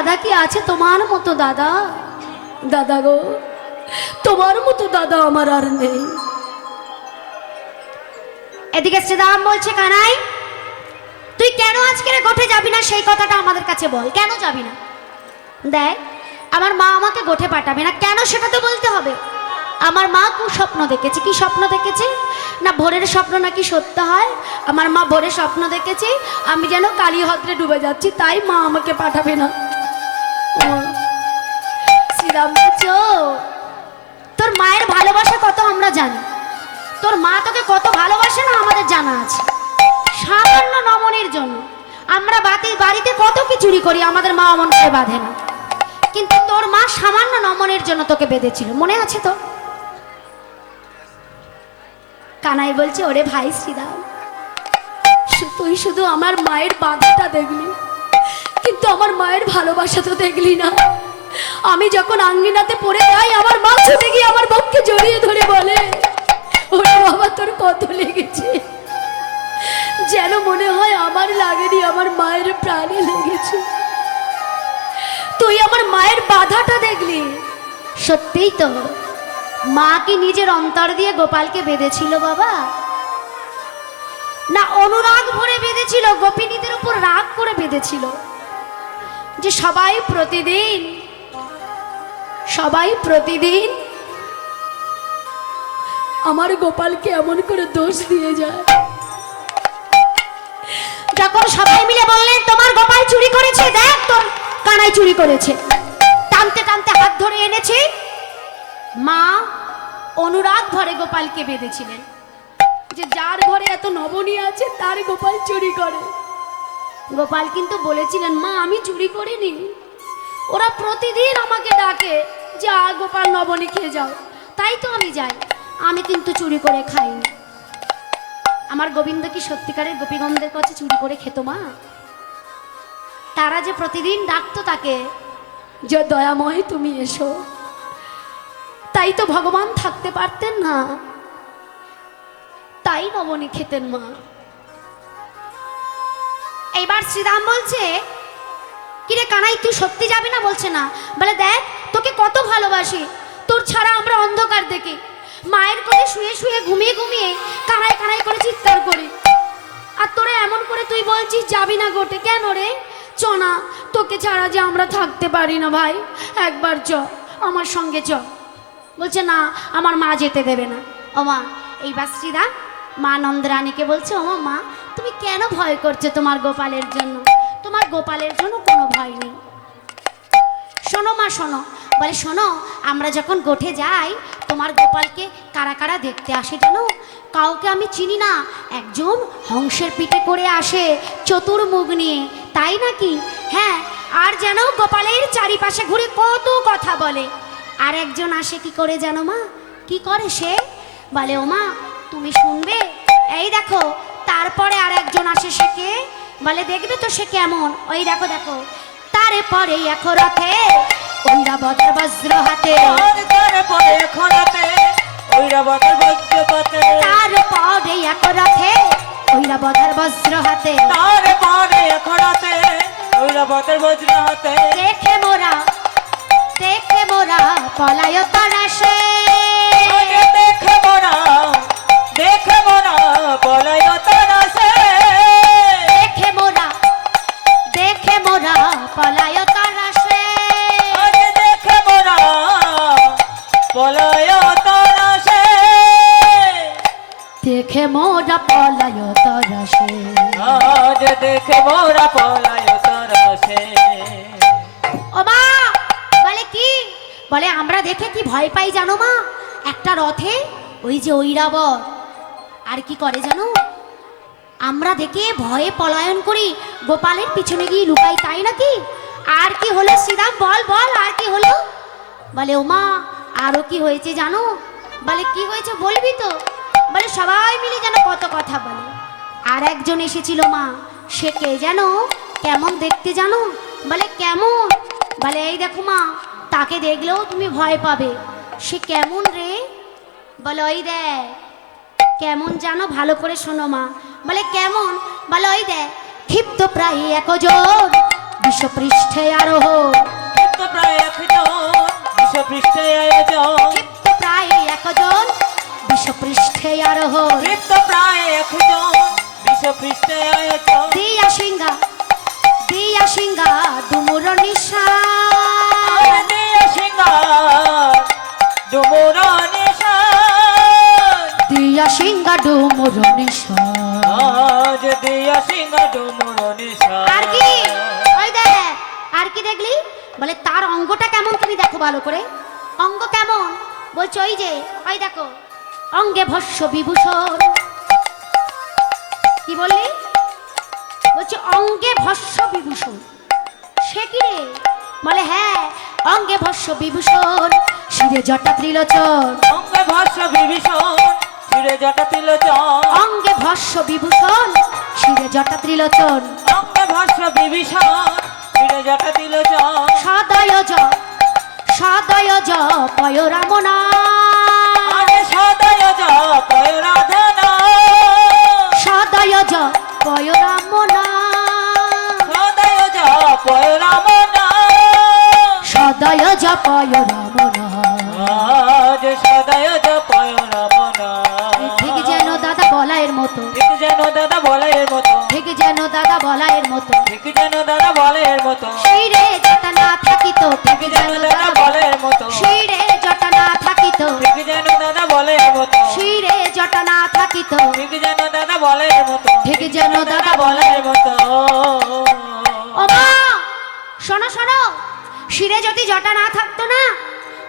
দাদা কি আছে তোমার মতো দাদা? দাদা গো, তোমার মতো দাদা আমার আর নেই। এদিকে শ্রীরাম বলছে, কানাই, তুই কেন আজকে গোঠে যাবি না? সেই কথাটা আমাদের কাছে বল, কেন যাবি না? দেখ, আমার মা আমাকে গোঠে পাঠাবে না, কেন সেটা তো বলতে হবে? আমার মা স্বপ্ন দেখেছে, কি স্বপ্ন দেখেছে? না ভোরের স্বপ্ন নাকি সত্য হয়? আমার মা ভোরে স্বপ্ন দেখেছে, আমি যেন কালী কালীহদ্রে ডুবে যাচ্ছি, তাই মা আমাকে পাঠাবে না। তোর মায়ের ভালোবাসা কত আমরা জানি। তোর মা তোকে কত ভালোবাসে না আমাদের জানা আছে। সামান্য নমনের জন্য আমরা বাতি বাড়িতে কত কি চুরি করি আমাদের মা অমন করে বাঁধে না। কিন্তু তোর মা সামান্য নমনের জন্য তোকে বেঁধেছিল। মনে আছে তো? কানাই বলছে, ওরে ভাই শ্রীরাম তুই শুধু আমার মায়ের বাধাটা দেখলি, কিন্তু আমার মায়ের ভালোবাসা তো দেখলি না। আমি যখন আঙ্গিনাতে পড়ে যাই, আমার মা ছুটে গিয়ে আমার বউকে জড়িয়ে ধরে বলে, ওরে বাবা, তোর কত লেগেছে? যেন মনে হয় আমার লাগেনি, আমার মায়ের প্রাণে লেগেছে। তুই আমার মায়ের বাধাটা দেখলি। সত্যিই তো। মা কি নিজের অন্তর দিয়ে গোপালকে বেঁধেছিল বাবা? না, অনুরাগ ভরে বেঁধেছিল, গোপিনীদের উপর রাগ করে বেঁধেছিল। যে সবাই প্রতিদিন সবাই প্রতিদিন আমার গোপালকে এমন করে দোষ দিয়ে যায়। যখন সবাই মিলে বললেন, তোমার গোপাল চুরি করেছে, দেখ তোর কানাই চুরি করেছে। টানতে টানতে হাত ধরে এনেছে। মা অনুরাগ ভরে গোপালকে বেঁধেছিলেন। যে যার ঘরে এত নবনী আছে, তার গোপাল চুরি করে। গোপাল কিন্তু বলেছিলেন, মা, আমি চুরি করিনি। ওরা প্রতিদিন আমাকে ডাকে যে, আ, গোপাল, নবনী খেয়ে যাও। তাই তো আমি যাই। আমি কিন্তু চুরি করে খাইনি আমার গোবিন্দ কি সত্যিকারের গোপীগণদের কাছে চুরি করে খেত, মা? তারা যে প্রতিদিন ডাকতো তাকে যে, দয়াময়, তুমি এসো। তাই তো ভগবান থাকতে পারতেন না। তাই নবনী খেতেন, মা। এইবার শ্রীরাম বলছে কিরে কানাই, তুই সত্যি যাবি না? বলছে না। বলে, দেখ, তোকে কত ভালোবাসি। তোর ছাড়া আমরা অন্ধকার দেখি। মায়ের কোলে শুয়ে শুয়ে, ঘুমিয়ে ঘুমিয়ে কানাই কানাই করে চিৎকার করি। আর তোরে এমন করে তুই বলছিস, যাবি না গোটে? কেন রে? চ না, তোকে ছাড়া যে আমরা থাকতে পারি না ভাই। একবার চ, আমার সঙ্গে চ। বলছে, না, আমার মা যেতে দেবে না। ও মা এই বাস্ত্রীরা মা নন্দরানীকে বলছে, ও মা, তুমি কেন ভয় করছ তোমার গোপালের জন্য? গোপালের জন্য কোনো ভয় নেই। শোনো মা, শোনো। বলে, শোনো, আমরা যখন গোঠে যাই, তোমার গোপালকে কারা কারা দেখতে আসে জানো? কাউকে আমি চিনি না। একজন হংসের পিঠে করে আসে চতুর্মুখ নিয়ে। তাই নাকি? হ্যাঁ আর যেন গোপালের চারিপাশে ঘুরে কত কথা বলে। আর একজন আসে কি করে জানো মা? কি করে সে? বলে ও মা তুমি শুনবে? এই দেখো, তারপরে আর একজন আসে সে কে? বলে দেখবে তো সে কেমন? ওই দেখো দেখো। তারপরে এখন রথে ওইরা বদর বজ্র হাতে তারপরে বজ্রপাতে তারপরে এখন রথে ওইরা বদর বজ্র হাতে তারপরে খরাতে ঐরাবতের বজ্র হাতে দেখে মোরা দেখে মোরা পলায় তরাসে আগে দেখে মোরা দেখে মোরা পলায় ভয় পাই জানো মা? একটা রথে ওই যে ঐরাবর আর কি করে জানো? আমরা দেখে ভয়ে পলায়ন করি, গোপালের পিছনে গিয়ে লুকাই, তাই নাকি? আর কি হলো শ্রীরাম? বল বল, আর কি হলো? বলে ও মা আরও কি হয়েছে জানো? বলে, কি হয়েছে বলবি তো? বলে, সবাই মিলে যেন কত কথা বলে। আর একজন এসেছিল, মা, সে কে যেন? কেমন দেখতে জানো? বলে, কেমন? বলে, এই দেখো মা, তাকে দেখলেও তুমি ভয় পাবে। সে কেমন রে? বলে ওই দেখ কেমন জানো? ভালো করে শোনো মা। বলে কেমন? বলে ওই দেখ ক্ষিপ্ত প্রায় একজন বিশ্বপৃষ্ঠে আরোহণ। ক্ষিপ্ত প্রায় একজন বিশ্বপৃষ্ঠে আয়োজন ক্ষিপ্ত প্রায় একজন বিশ্বপৃষ্ঠে আরোহণ। ক্ষিপ্ত প্রায় একজন বিশ্বপৃষ্ঠে আয়োজন দিয়া সিংহা দিয়া সিংহা ডুমুর নিশা সিংহা ডুমুর নিশা আজ দিয়া সিঙ্গার ডুমুর নিশান আর কি? ওই দেখ আর কি দেখলি? বলে তার অঙ্গটা কেমন তুমি দেখো ভালো করে। অঙ্গ কেমন? বলছে ওই যে ওই দেখো অঙ্গে ভস্য বিভূষণ। কি বললি? বলছে অঙ্গে ভস্য বিভূষণ। সে কি রে? বলে হ্যাঁ অঙ্গে ভস্য বিভূষণ শিরে জটা ত্রিলোচন। অঙ্গে ভাষ্য বিভীষণ শিরে জটা তিলোচন অঙ্গে ভস্য বিভূষণ শিরে জটা ত্রিলোচন। অঙ্গে ভাষ্য বিভীষণ শিরে জটা তিলোচন সদয় জ সদয় জ পয় রামনা সদয় জয় রাধনা সদয় জ পয় রামনা সদয় জয় রামনা সদয় জ পয় রামনা সদয় জয় মতো। ঠিক যেন দাদা বলে এর মতো। ঠিক যেন দাদা বলায়ের মতো। ঠিক যেন দাদা বলে এর মতো। সেই রে জটা না থাকিত ঠিক যেন দাদা এর মতো। সেই রে জটা না থাকিত ঠিক যেন দাদা বলে এর মতো। সেই রে জটা না থাকিত। ঠিক যেন দাদা বলে এর মতো। ঠিক যেন দাদা দাদা বলে এর মতো। ও মা শোনো শোনো। শিরে যদি জটা না থাকতো না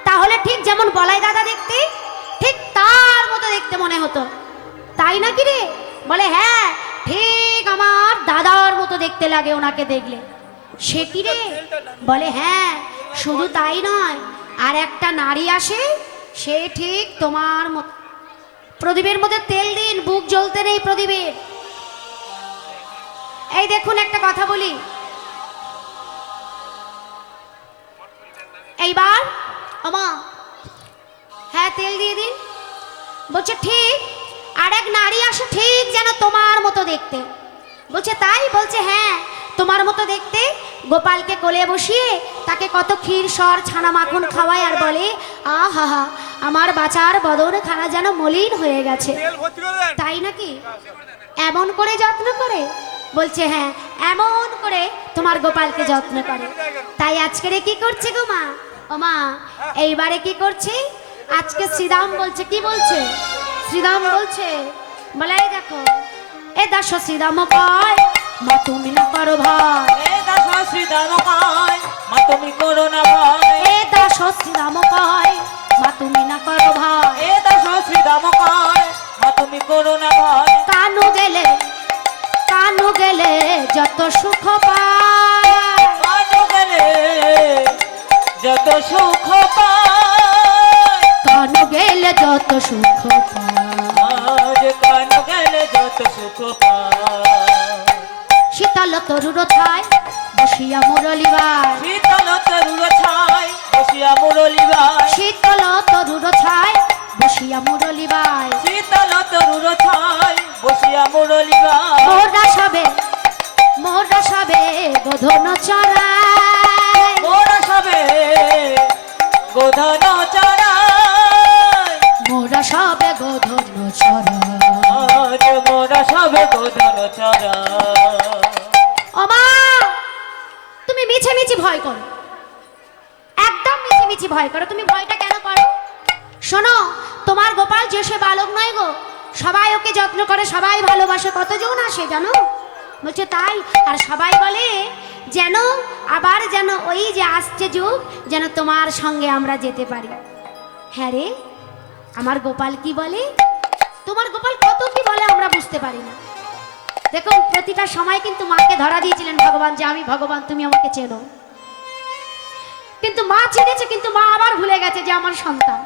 তাহলে ঠিক যেমন বলাই দাদা দেখতে তাই নাকি রে? বলে হ্যাঁ ঠিক আমার দাদার মতো দেখতে লাগে ওনাকে দেখলে। সে কি রে? বলে হ্যাঁ শুধু তাই নয়, আর একটা নারী আসে, সে ঠিক তোমার মতো প্রদীপের মধ্যে তেল দিন, বুক জ্বলতে নেই প্রদীপের। এই দেখুন একটা কথা বলি। এইবার আমা হ্যাঁ তেল দিয়ে দিন। বলছে, ঠিক আর এক নারী আসে ঠিক যেন তোমার মতো দেখতে। বলছে তাই? বলছে হ্যাঁ তোমার মতো দেখতে। গোপালকে কোলে বসিয়ে তাকে কত ক্ষীর সর ছানা মাখন খাওয়ায় আর বলে আহা হা আমার বাচার বদন খানা যেন মলিন হয়ে গেছে। তাই নাকি? এমন করে যত্ন করে? বলছে হ্যাঁ এমন করে তোমার গোপালকে যত্ন করে। তাই আজকেরে কি করছে গো মা? ও মা এইবারে কি করছে? আজকে শ্রীরাম বলছে কি বলছে? শ্রীরাম বলছে বলে এই দেখো এ দাস শ্রীরাম কয় মা তুমি না করো ভয়। এ দাস শ্রীদাম কয় মা তুমি করো না ভয়। এ দাস শ্রীরাম কয় মা তুমি না করো ভয়। এ দাস শ্রীদাম কয় মা তুমি করো না ভয়। কানু গেলে কানু গেলে যত সুখ পায়। কানু গেলে যত সুখ পায়। কানু গেলে যত সুখ কানু গেলে যত সুখ শীতল তরুর ছায় বসিয়া মুরলিবার শীতল তরুর ছাই বসিয়া মুরলি ভাই শীতল তরুর ছায় বসিয়া মুরলিবার শীতল তরুর ছাই বসিয়া মুরলি ভাই মোরা সবে মোরা সবে গোধন চড়ায়। মোরা সবে গোধন মোরা সবে আজ মোরা ওমা তুমি মিছে মিছি ভয় করো। একদম মিছে মিছি ভয় করো। তুমি ভয়টা কেন করো? শোনো তোমার গোপাল যে সে বালক নয় গো সবাই ওকে যত্ন করে সবাই ভালোবাসে। কতজন আসে জানো? বলছে তাই। আর সবাই বলে যেন আবার যেন ওই যে আসছে যুগ যেন তোমার সঙ্গে আমরা যেতে পারি। হ্যাঁ রে আমার গোপাল কি বলে? তোমার গোপাল কত কি বলে আমরা বুঝতে পারি না। দেখুন, প্রতিটা সময় কিন্তু মাকে ধরা দিয়েছিলেন ভগবান যে, আমি ভগবান, তুমি আমাকে চেনো। কিন্তু মা চিনেছে, কিন্তু মা আবার ভুলে গেছে যে, আমার সন্তান।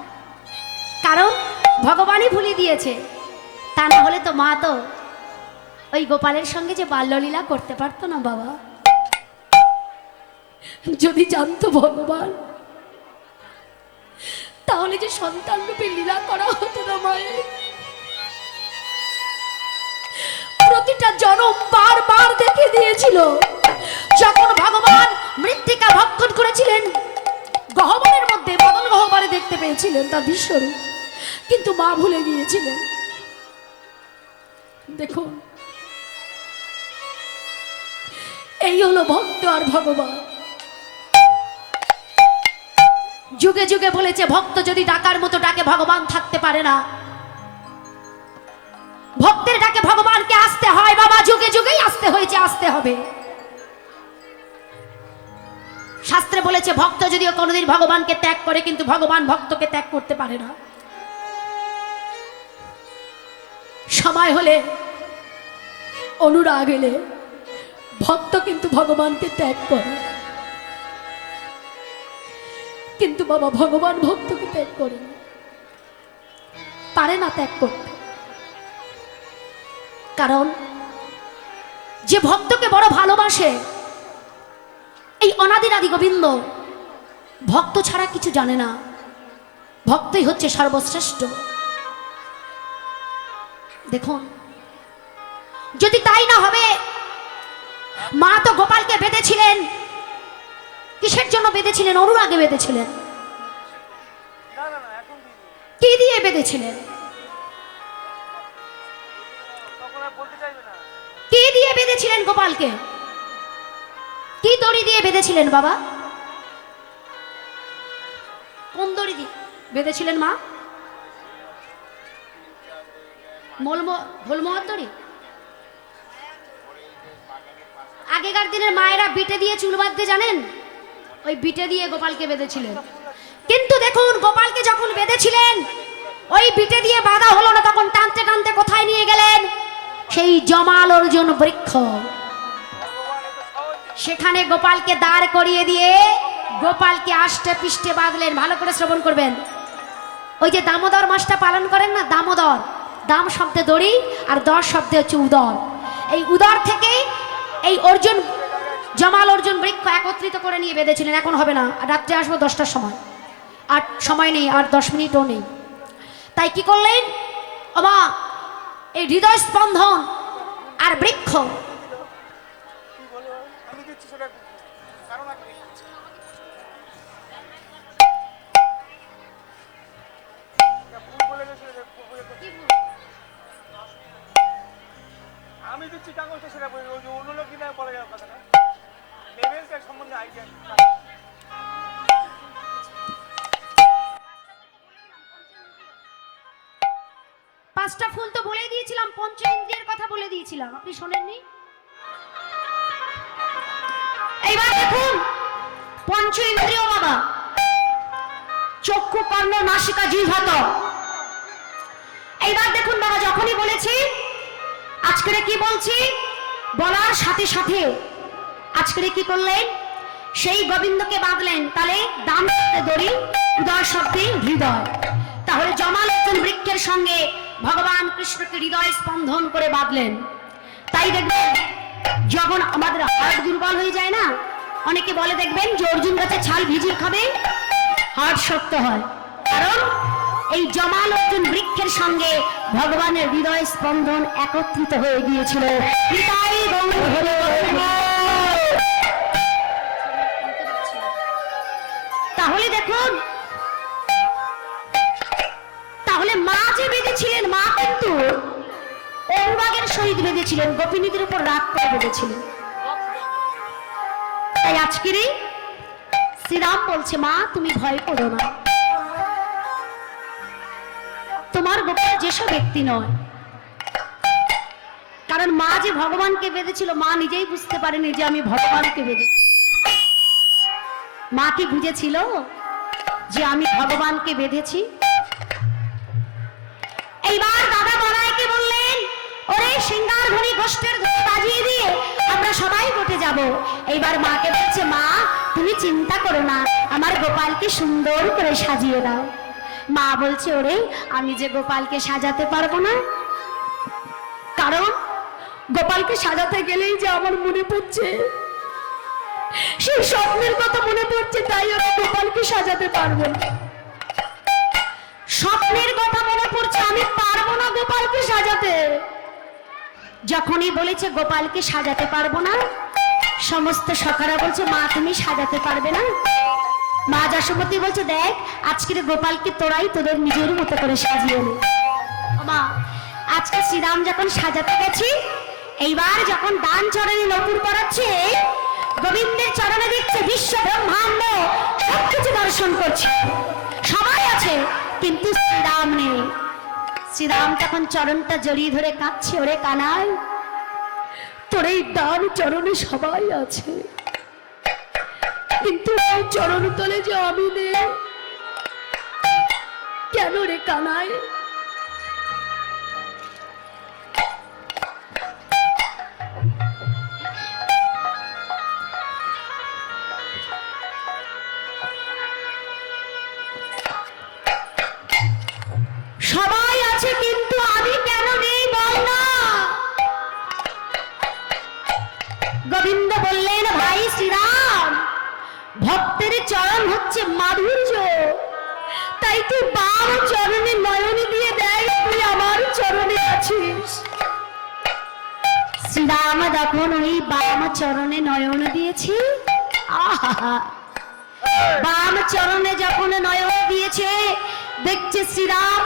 কারণ ভগবানই ভুলে দিয়েছে। তা না হলে তো মা তো ওই গোপালের সঙ্গে যে বাল্যলীলা করতে পারতো না, বাবা। যদি জানতো ভগবান। তাহলে যে সন্তান রূপে লীলা করা হতো না মায়ের? প্রতিটা জনম বারবার দেখে দিয়েছিল। যখন ভগবান মৃত্তিকা ভক্ষণ করেছিলেন, গহবরের মধ্যে বদল গহবরে দেখতে পেয়েছিলেন তা বিশ্বরূপ। কিন্তু মা ভুলে গিয়েছিলেন। দেখুন, এই হলো ভক্ত আর ভগবান। যুগে যুগে বলেছে, ভক্ত যদি ডাকার মতো ডাকে, ভগবান থাকতে পারে না। ভক্তের ডাকে ভগবানকে আসতে হয়, বাবা, যুগে যুগেই আসতে হয়েছে, আসতে হবে। শাস্ত্রে বলেছে, ভক্ত যদিও কোনোদিন ভগবানকে ত্যাগ করে, কিন্তু ভগবান ভক্তকে ত্যাগ করতে পারে না। সময় হলে অনুরাগ এলে, ভক্ত কিন্তু ভগবানকে ত্যাগ করে। কিন্তু বাবা ভগবান ভক্তকে ত্যাগ করে পারে না ত্যাগ করতে। কারণ যে ভক্তকে বড় ভালোবাসে, এই অনাদির আদি গোবিন্দ ভক্ত ছাড়া কিছু জানে না। ভক্তই হচ্ছে সর্বশ্রেষ্ঠ। দেখুন, যদি তাই না হবে, মা তো গোপালকে বেঁধেছিলেন কিসের জন্য বেঁধেছিলেন? অনুরাগে বেঁধেছিলেন। কি দিয়ে বেঁধেছিলেন? কি দিয়ে বেঁধেছিলেন গোপালকে? কি দড়ি দিয়ে বেঁধেছিলেন বাবা? কোন দড়ি দিয়ে বেঁধেছিলেন মা? আগেকার দিনের মায়েরা বিটে দিয়ে চুল বাঁধতে জানেন? ওই বিটে দিয়ে গোপালকে বেঁধেছিলেন। কিন্তু দেখুন, গোপালকে যখন বেঁধেছিলেন, ওই বিটে দিয়ে বাঁধা হলো না, তখন টানতে টানতে কোথায় নিয়ে গেলেন? সেই জমাল অর্জুন বৃক্ষ। সেখানে গোপালকে দাঁড় করিয়ে দিয়ে গোপালকে আষ্টে পিষ্টে বাঁধলেন। ভালো করে শ্রবণ করবেন। ওই যে দামোদর মাসটা পালন করেন না? দামোদর। দাম শব্দে দড়ি আর দর শব্দে হচ্ছে উদর। এই উদর থেকে এই অর্জুন জমাল অর্জুন বৃক্ষ একত্রিত করে নিয়ে বেঁধেছিলেন, এখন হবে না। রাত্রে আসব দশটার সময়। আর সময় নেই, আর দশ মিনিটও নেই। তাই কি করলেন? ওমা, এই হৃদয় স্পন্দন আর বৃক্ষ। আমি দিচ্ছি সেটা কারণ আছে। পাঁচটা ফুল তো বলে দিয়েছিলাম পঞ্চ ইন্দ্রিয়ের কথা বলে দিয়েছিলাম। আপনি শোনেননি? এইবার দেখুন, পঞ্চ ইন্দ্রিয় বাবা। চক্ষু কর্ণ নাসিকা এইবার দেখুন বাবা, যখনই বলেছি, আজকের কি বলছি? বলার সাথে সাথে আজকের কি করলেন? সেই গোবিন্দকে বাঁধলেন। তাহলে দাম দড়ি, উদয় শব্দে হৃদয়। তাহলে জমাল একজন বৃক্ষের সঙ্গে ভগবান কৃষ্ণকে হৃদয় স্পন্দন করে বাঁধলেন তাই দেখবেন, যখন আমাদের হার্ট দুর্বল হয়ে যায় না, অনেকে বলে দেখবেন যে অর্জুন গাছে ছাল ভিজিয়ে খাবে হার্ট শক্ত হয় কারণ এই জমাল অর্জুন বৃক্ষের সঙ্গে ভগবানের হৃদয় স্পন্দন একত্রিত হয়ে গিয়েছিল। তাহলে দেখুন বেঁধেছিলেন মা, কিন্তু অনুরাগের সহিত বেঁধেছিলেন। গোপিনীদের উপর রাগ করে বেঁধেছিলেন। তাই আজকেরই শ্রীরাম বলছে, মা, তুমি ভয় করো না। তোমার গোপাল যেসব ব্যক্তি নয়। কারণ মা যে ভগবানকে বেঁধেছিল, মা নিজেই বুঝতে পারেনি যে আমি ভগবানকে বেঁধে মা কি বুঝেছিল যে আমি ভগবানকে বেঁধেছি? সিঙ্গার ঘড়ি গোষ্ঠের ঘড়ি বাজিয়ে দিয়ে আমরা সবাই গোটে যাব। এইবার মাকে বলছে, মা, তুমি চিন্তা করো না, আমার গোপালকে সুন্দর করে সাজিয়ে দাও। মা বলছে, ওরে, আমি যে গোপালকে সাজাতে পারব না, কারণ গোপালকে সাজাতে গেলেই যে আমার মনে পড়ছে, সেই স্বপ্নের কথা মনে পড়ছে, তাই আমি গোপালকে সাজাতে পারব না। স্বপ্নের কথা মনে পড়ছে, আমি পারব না গোপালকে সাজাতে। যখনই বলেছে, গোপালকে সাজাতে পারব না। সমস্ত সখারা বলছে, মা, তুমি সাজাতে পারবে না। মা যশোমতী বলছে, দেখ, আজকের গোপালকে তোরাই তোদের নিজের মতো করে সাজিয়ে নে। মা, আজকে শ্রীরাম যখন সাজাতে গেছি, এইবার যখন দান চরণে নপুর পড়াচ্ছে গোবিন্দের চরণে দেখছে বিশ্ব ব্রহ্মাণ্ড, সবকিছু দর্শন করছে। সবাই আছে, কিন্তু শ্রীরাম নেই। শ্রীরাম তখন চরণটা জড়িয়ে ধরে কাঁদছে ওরে কানাই। তোর এই দান চরণে সবাই আছে। কিন্তু ওই চরণ তলে যে আমি কেন রে কানাই? শ্রীরাম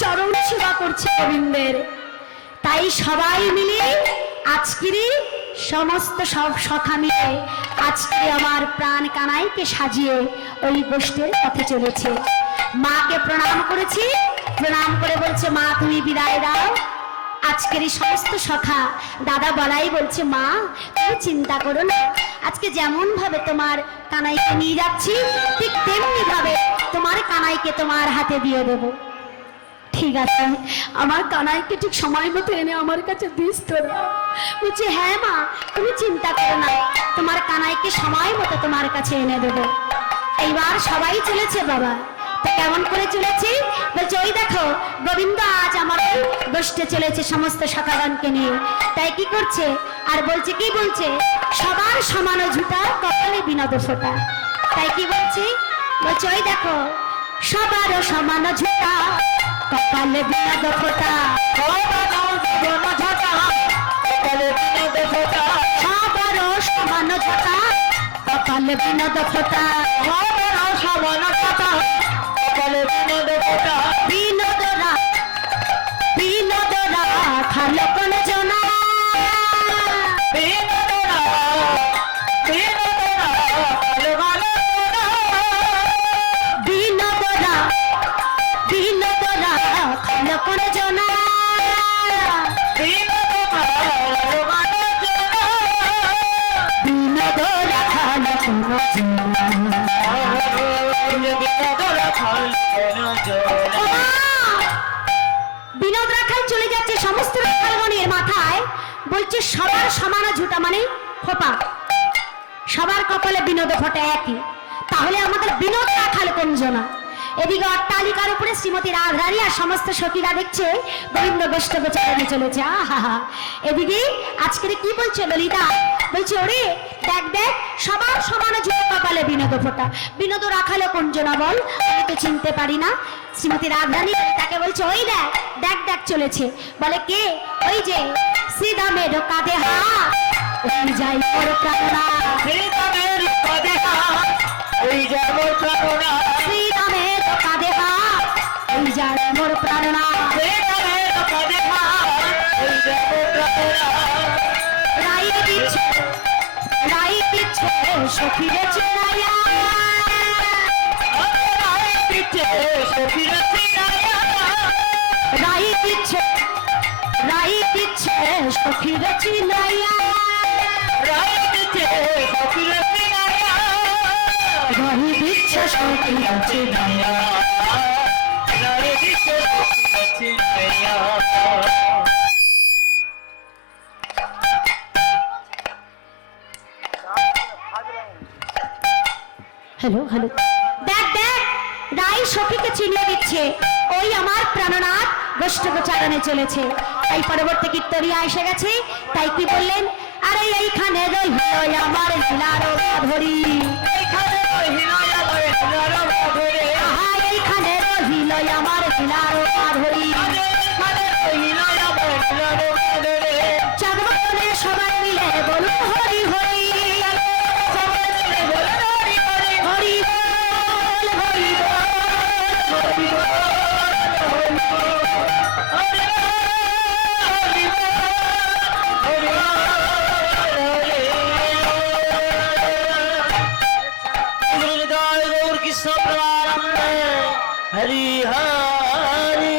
চরণ সেবা করছে গোবিন্দের। তাই সবাই মিলে আজকেরই সমস্ত সব সখা মিলে আজকে আমার প্রাণ কানাইকে সাজিয়ে ওই গোষ্ঠীর পথে চলেছে। মাকে প্রণাম করেছি, প্রণাম করে বলছে, মা, তুমি বিদায় দাও। আজকের এই সমস্ত সখা দাদা বলাই বলছে, মা, তুমি চিন্তা করো না আজকে যেমন ভাবে তোমার কানাইকে নিয়ে যাচ্ছি, ঠিক তেমনি ভাবে তোমার কানাইকে তোমার হাতে দিয়ে দেবো। ঠিক আছে, আমার কানাইকে ঠিক সময় মতো এনে আমার কাছে দিস তোরা বলছে হ্যাঁ মা, তুমি চিন্তা করো না, তোমার কানাইকে সময় মতো তোমার কাছে এনে দেবো। এইবার সবাই চলেছে বাবা। কেমন করে চলেছে? বলছে, ওই দেখো, গোবিন্দ আজ আমার ওই চলেছে সমস্ত সকাগানকে নিয়ে। তাই কি করছে? আর বলছে, কি বলছে? সবার সমান ঝুটা কপালে বিনোদ ফোটা তাই কি বলছে? বলছে, ওই দেখো, সবার সমান ঝুটা কপালে বিনোদ ফোটা সবার সমান ঝুটা কপালে বিনোদ ফোটা বিনোদরা বিনোদরা খালো কোন জনা। বিনোদরা বিনোদরা খালো কোন জনা। বিনোদরা খালো কোন ওমা! বিনোদ রাখাল চলে যাচ্ছে সমস্ত রাখালগণের মাথায়। বলছে, সবার সমান ঝুটা মানে খোপা। সবার কপালে বিনোদ ফোটা একই। তাহলে আমাদের বিনোদ রাখাল কোনজনা এদিকে অট্টালিকার শ্রীমতী রাধারানী আর সমস্ত সখীরা দেখছে গোবিন্দ বৈষ্ণব চালানে চলেছে। আহা এদিকে আজকের কি বলছে ললিতা? বলছে ওরে দেখ দেখ সবার সমান ঝুঁকে কপালে বিনোদ ফোটা। বিনোদ রাখালে কোনজনা বল? আমি তো চিনতে পারি না। শ্রীমতী রাধারানী তাকে বলছে ওই দেখ দেখ দেখ চলেছে। বলে কে? ওই যে শ্রীদামের কাঁধে হাত ওই যাই ওর প্রাণনা। ওই যাব প্রাণনা শ্রীরামের কাঁধে ওই যার মোর প্রাণনা রাই দিচ্ছে রাই দিচ্ছে সখীরে চিনাইয়া রাই দিচ্ছে রাই দিচ্ছে সখীরে চিনাইয়া রাই দিচ্ছে সখীরে চিনাইয়া হ্যালো হ্যালো দেখ দেখ রাই সখীকে চিনিয়ে দিচ্ছে। ওই আমার প্রাণনাথ গোষ্ঠগোচারণে চলেছে। তাই পরবর্তী কীর্তনিয়া এসে গেছে। তাই কি বললেন? আরে এইখানে রইল আমার লীলার আমার সবাই মিলে বলুন হরি হরি। হরি হরি। হরি হরি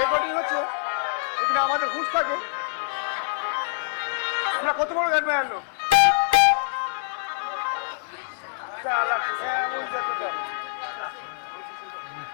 রেকর্ডিং হচ্ছে? এখানে আমাদের হুঁশ থাকে। আমরা কত বড় গান বাজানো এমন যাত্রা।